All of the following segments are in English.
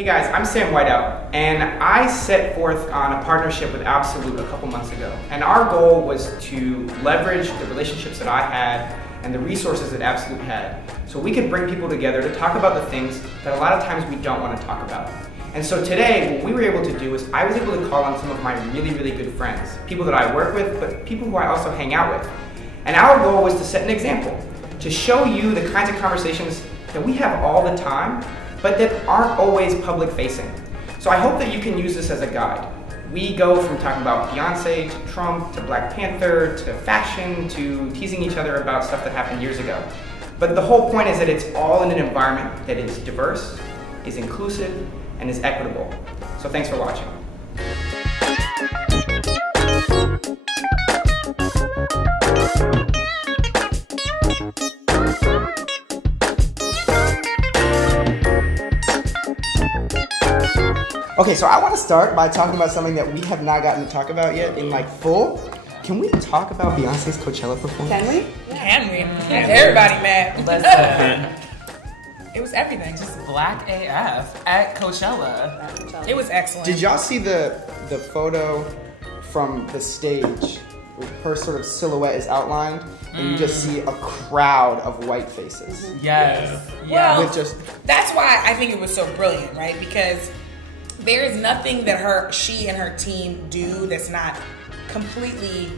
Hey guys, I'm Sam Whiteout, and I set forth on a partnership with Absolut a couple months ago. And our goal was to leverage the relationships that I had and the resources that Absolut had, so we could bring people together to talk about the things that a lot of times we don't want to talk about. And so today, what we were able to do is I was able to call on some of my really, really good friends, people that I work with, but people who I also hang out with. And our goal was to set an example, to show you the kinds of conversations that we have all the time, but that aren't always public facing. So I hope that you can use this as a guide. We go from talking about Beyonce to Trump to Black Panther to fashion to teasing each other about stuff that happened years ago. But the whole point is that it's all in an environment that is diverse, is inclusive, and is equitable. So thanks for watching. Okay, so I want to start by talking about something that we have not gotten to talk about yet in like full. Can we talk about Beyonce's Coachella performance? Can we? Can we? Everybody mad. Listen. It was everything. Just black AF at Coachella. It was excellent. Did y'all see the photo from the stage? Her sort of silhouette is outlined, and you just see a crowd of white faces. Yes. Well, With just that's why I think it was so brilliant, right? Because there is nothing that she and her team do that's not completely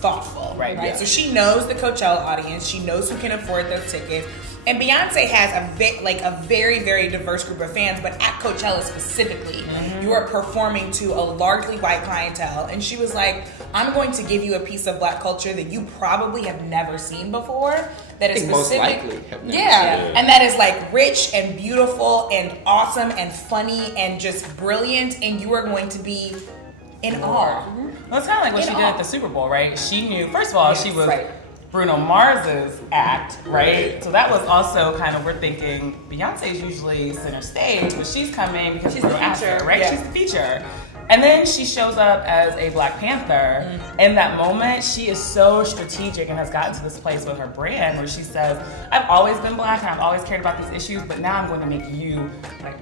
thoughtful, right? Yeah. So she knows the Coachella audience. She knows who can afford those tickets. And Beyonce has a very, very diverse group of fans, but at Coachella specifically, you are performing to a largely white clientele. And she was like, I'm going to give you a piece of black culture that you probably have never seen before. That is most specific. likely have never Yeah, and that is like rich and beautiful and awesome and funny and just brilliant. And you are going to be in awe. Well, it's kind of like what she did at the Super Bowl, right? She knew, first of all, she was Bruno Mars's act, right? So that was also kind of, we're thinking, Beyonce's usually center stage, but she's coming because she's the feature, right? Yeah. She's the feature. And then she shows up as a Black Panther. In that moment, she is so strategic and has gotten to this place with her brand where she says, I've always been black and I've always cared about these issues, but now I'm going to make you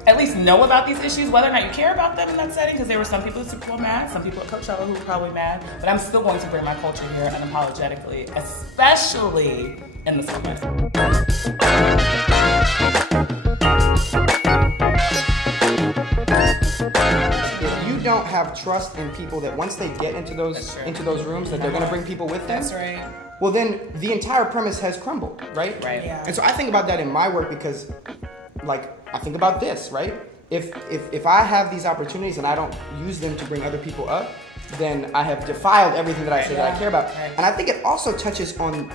at least know about these issues, whether or not you care about them in that setting, because there were some people who were mad, some people at Coachella who were probably mad, but I'm still going to bring my culture here unapologetically, especially in this moment. Don't have trust in people that once they get into those rooms that they're going to bring people with them. That's right. Well, then the entire premise has crumbled, right? Right. Yeah. And so I think about that in my work because, like, I think about this, right? If I have these opportunities and I don't use them to bring other people up, then I have defiled everything that I say that I care about. Right. And I think it also touches on,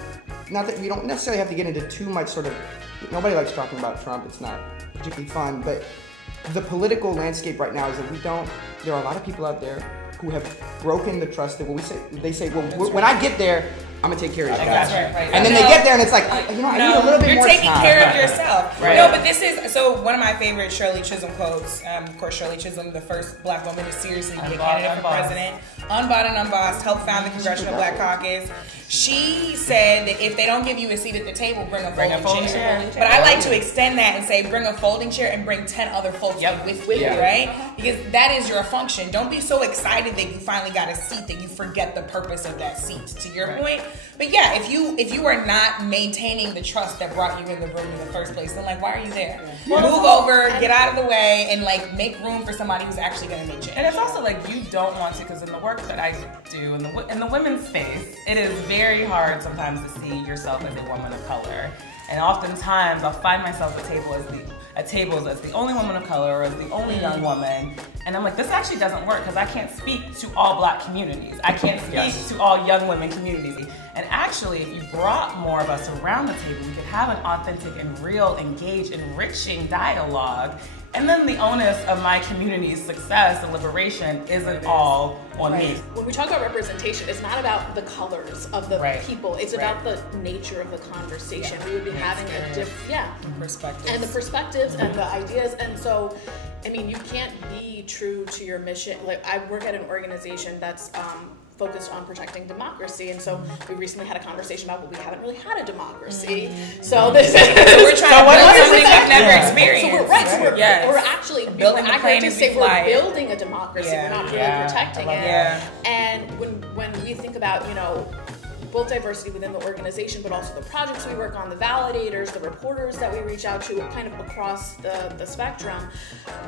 not that we don't necessarily have to get into too much sort of, nobody likes talking about Trump, it's not particularly fun, but the political landscape right now is that there are a lot of people out there who have broken the trust that they say, when I get there, I'm gonna take care of you. Right. And then they get there and it's like, I need a little bit more time. You're taking care of yourself. Right. No, but this is, so one of my favorite Shirley Chisholm quotes, of course, Shirley Chisholm, the first black woman to seriously be a candidate for president, unbought and unbossed, helped found the Congressional Black Caucus. She said that if they don't give you a seat at the table, bring a folding chair. But I like to extend that and say, bring a folding chair and bring 10 other folks with you, right? Because that is your function. Don't be so excited that you finally got a seat that you forget the purpose of that seat, to your point. But yeah, if you are not maintaining the trust that brought you in the room in the first place, then like, why are you there? Move over, get out of the way, and like make room for somebody who's actually going to make change. And it's also like you don't want to, because in the work that I do in the women's space, it is very hard sometimes to see yourself as a woman of color. And oftentimes I'll find myself at tables as the only woman of color or as the only young woman. And I'm like, this actually doesn't work because I can't speak to all black communities. I can't speak to all young women communities. And actually, if you brought more of us around the table, we could have an authentic and real, engaged, enriching dialogue. And then the onus of my community's success and liberation isn't all on me. When we talk about representation, it's not about the colors of the people. It's about the nature of the conversation. We would be having a different, perspectives. And the perspectives and the ideas. And so, I mean, you can't be true to your mission. Like, I work at an organization that's focused on protecting democracy, and so we recently had a conversation about, well, we haven't really had a democracy, so this is, so we're trying to build something we've never experienced. So we're actually building the plane as we fly. We're building a democracy. We're not really protecting it. And when we think about, you know, both diversity within the organization, but also the projects we work on, the validators, the reporters that we reach out to, kind of across the spectrum,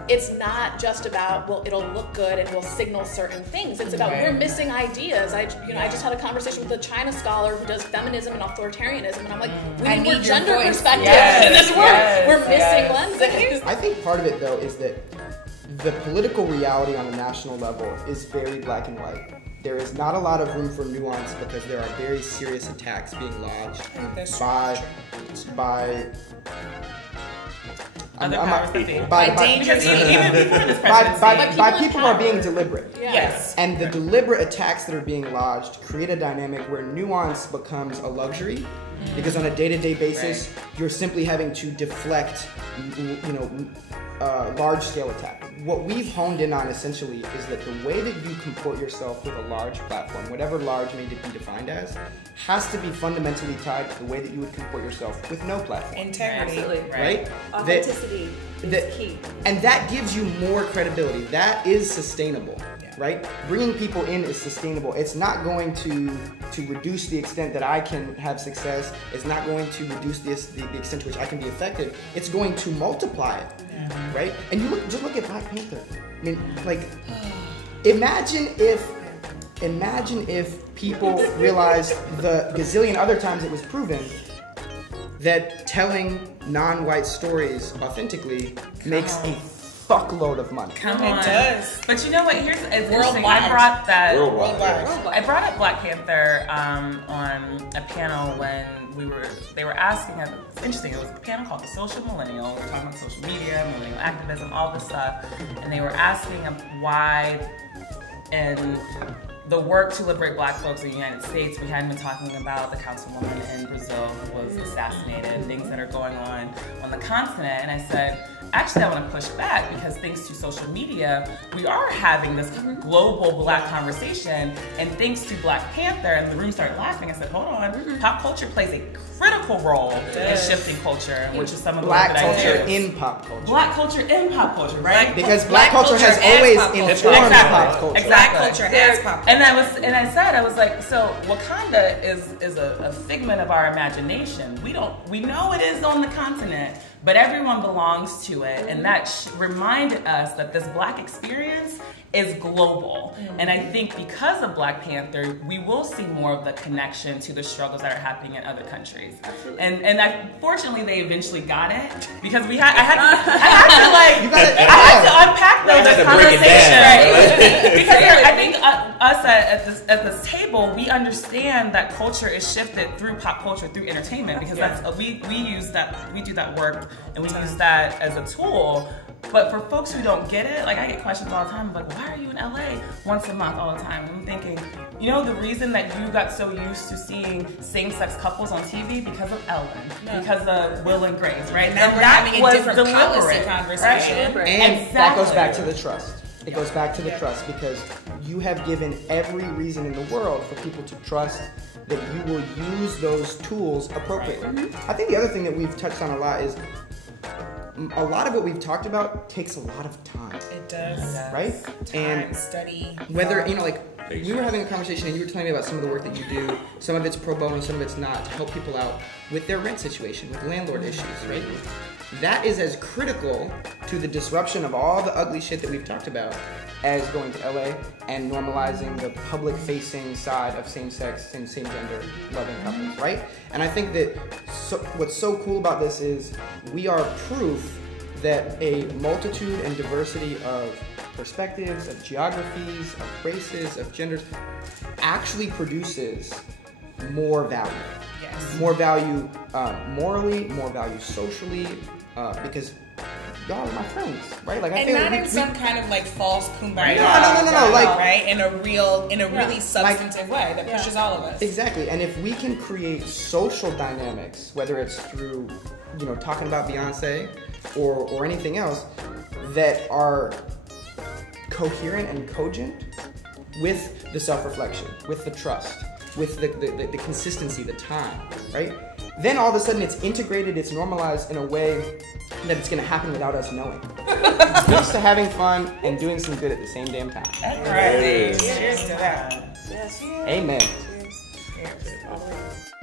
it's not just about, well, it'll look good and we'll signal certain things. It's about we're missing ideas. I just had a conversation with a China scholar who does feminism and authoritarianism, and I'm like, we need more gender perspective in this work. We're missing lenses. I think part of it, though, is that the political reality on a national level is very black and white. There is not a lot of room for nuance because there are very serious attacks being lodged by people who are being deliberate. Yes. And the deliberate attacks that are being lodged create a dynamic where nuance becomes a luxury. Because on a day-to-day basis, you're simply having to deflect, large-scale attacks. What we've honed in on essentially is that the way that you comport yourself with a large platform, whatever large may be defined as, has to be fundamentally tied to the way that you would comport yourself with no platform. Integrity. Absolutely. Right? Authenticity is key. And that gives you more credibility. That is sustainable. Right? Bringing people in is sustainable. It's not going to reduce the extent that I can have success. It's not going to reduce the extent to which I can be effective. It's going to multiply it, right? And just look at Black Panther. I mean, like, imagine if people realized the gazillion other times it was proven that telling non-white stories authentically makes a fuckload of money. Come on. It does. But you know what? Here's interesting. Worldwide. I brought that. Worldwide. I brought up Black Panther on a panel when they were asking us. It's interesting. It was a panel called The Social Millennial. We were talking about social media, millennial activism, all this stuff, and they were asking why and the work to liberate Black folks in the United States. We hadn't been talking about the councilwoman in Brazil who was assassinated, things that are going on the continent, and I said, actually, I want to push back because thanks to social media, we are having this global Black conversation, and thanks to Black Panther, and the room started laughing. I said, hold on, pop culture plays a critical role in shifting culture, which is some of the Black work that culture I do. in pop culture. Black culture in pop culture, right? Because Black culture has always informed pop culture. Black culture has pop culture. And I was like, so Wakanda is a figment of our imagination. We know it is on the continent, but everyone belongs to it, and that reminded us that this Black experience is global. And I think because of Black Panther, we will see more of the connection to the struggles that are happening in other countries. Absolutely. And fortunately, they eventually got it because I had to unpack those conversations, right? Because I think us at this table, we understand that culture is shifted through pop culture, through entertainment, because that's we do that work and we use that as a tool. But for folks who don't get it, like I get questions all the time, like, why are you in LA once a month all the time? And I'm thinking, you know, the reason that you got so used to seeing same-sex couples on TV because of Ellen, because of Will and Grace, right? Now we're having a different policy conversation. Right? And that goes back to the trust. It goes back to the trust because you have given every reason in the world for people to trust that you will use those tools appropriately. I think the other thing that we've touched on a lot is a lot of what we've talked about takes a lot of time. It does. Right? Time, study. Whether, we were having a conversation and you were telling me about some of the work that you do. Some of it's pro bono, some of it's not, to help people out with their rent situation, with landlord issues, right? That is as critical to the disruption of all the ugly shit that we've talked about as going to LA and normalizing the public-facing side of same-sex and same-gender loving couples, right? And I think that what's so cool about this is we are proof that a multitude and diversity of perspectives, of geographies, of races, of genders actually produces more value. Yes. More value morally, more value socially, because y'all are my friends, right? Like, and not in some kind of like false kumbaya. No, like, right? In a really substantive way that pushes all of us. Exactly. And if we can create social dynamics, whether it's through, talking about Beyonce or anything else, that are coherent and cogent, with the self-reflection, with the trust, with the consistency, the time, right? Then all of a sudden it's integrated, it's normalized in a way that it's going to happen without us knowing. Here's to having fun and doing some good at the same damn time. That's right. Cheers to that. Yes. Amen. Cheers.